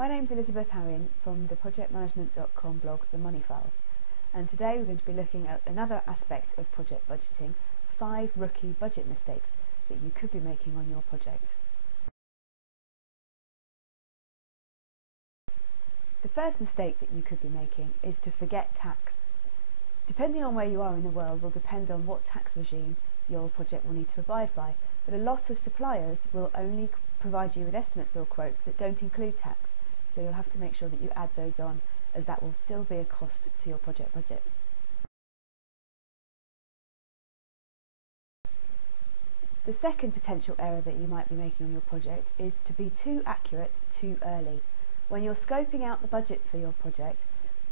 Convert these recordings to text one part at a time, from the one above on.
My name's Elizabeth Harrion from the projectmanagement.com blog, The Money Files, and today we're going to be looking at another aspect of project budgeting, 5 rookie budget mistakes that you could be making on your project. The first mistake that you could be making is to forget tax. Depending on where you are in the world will depend on what tax regime your project will need to abide by, but a lot of suppliers will only provide you with estimates or quotes that don't include tax, so you'll have to make sure that you add those on, as that will still be a cost to your project budget. The second potential error that you might be making on your project is to be too accurate too early. When you're scoping out the budget for your project,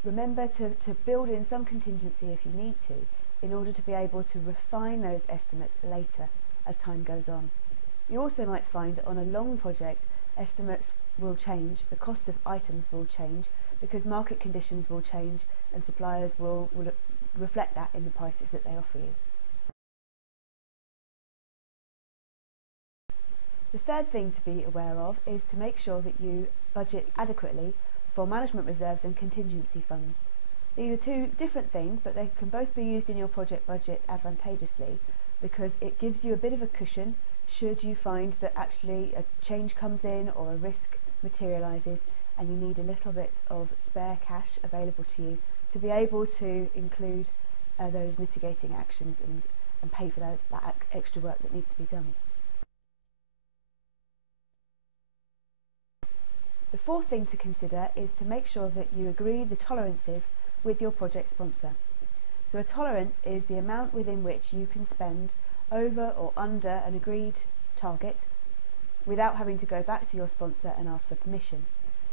remember to build in some contingency if you need to, in order to be able to refine those estimates later as time goes on. You also might find that on a long project, estimates will change, the cost of items will change, because market conditions will change and suppliers will reflect that in the prices that they offer you. The third thing to be aware of is to make sure that you budget adequately for management reserves and contingency funds. These are two different things, but they can both be used in your project budget advantageously, because it gives you a bit of a cushion should you find that actually a change comes in or a risk materialises and you need a little bit of spare cash available to you to be able to include those mitigating actions and pay for that extra work that needs to be done. The fourth thing to consider is to make sure that you agree the tolerances with your project sponsor. So a tolerance is the amount within which you can spend over or under an agreed target without having to go back to your sponsor and ask for permission.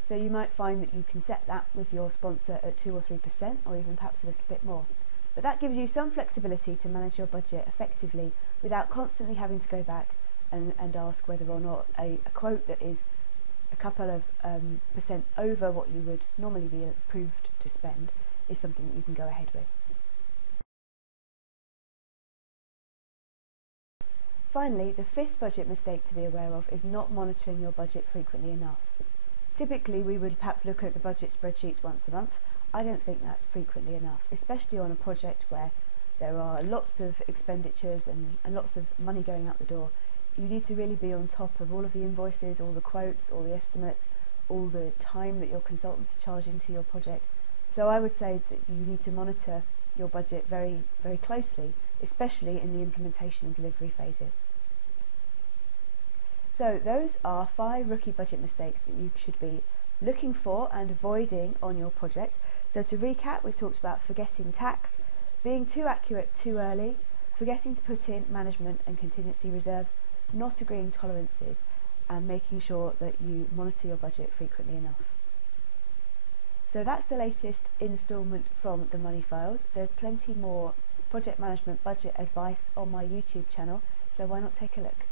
So you might find that you can set that with your sponsor at 2 or 3%, or even perhaps a little bit more. But that gives you some flexibility to manage your budget effectively without constantly having to go back and ask whether or not a quote that is a couple of percent over what you would normally be approved to spend is something that you can go ahead with. Finally, the fifth budget mistake to be aware of is not monitoring your budget frequently enough. Typically we would perhaps look at the budget spreadsheets once a month. I don't think that's frequently enough, especially on a project where there are lots of expenditures and lots of money going out the door. You need to really be on top of all of the invoices, all the quotes, all the estimates, all the time that your consultants are charging to your project. So I would say that you need to monitor your budget very, very closely, especially in the implementation and delivery phases. So those are 5 rookie budget mistakes that you should be looking for and avoiding on your project. So to recap, we've talked about forgetting tax, being too accurate too early, forgetting to put in management and contingency reserves, not agreeing tolerances, and making sure that you monitor your budget frequently enough. So that's the latest instalment from The Money Files. There's plenty more project management budget advice on my YouTube channel, so why not take a look?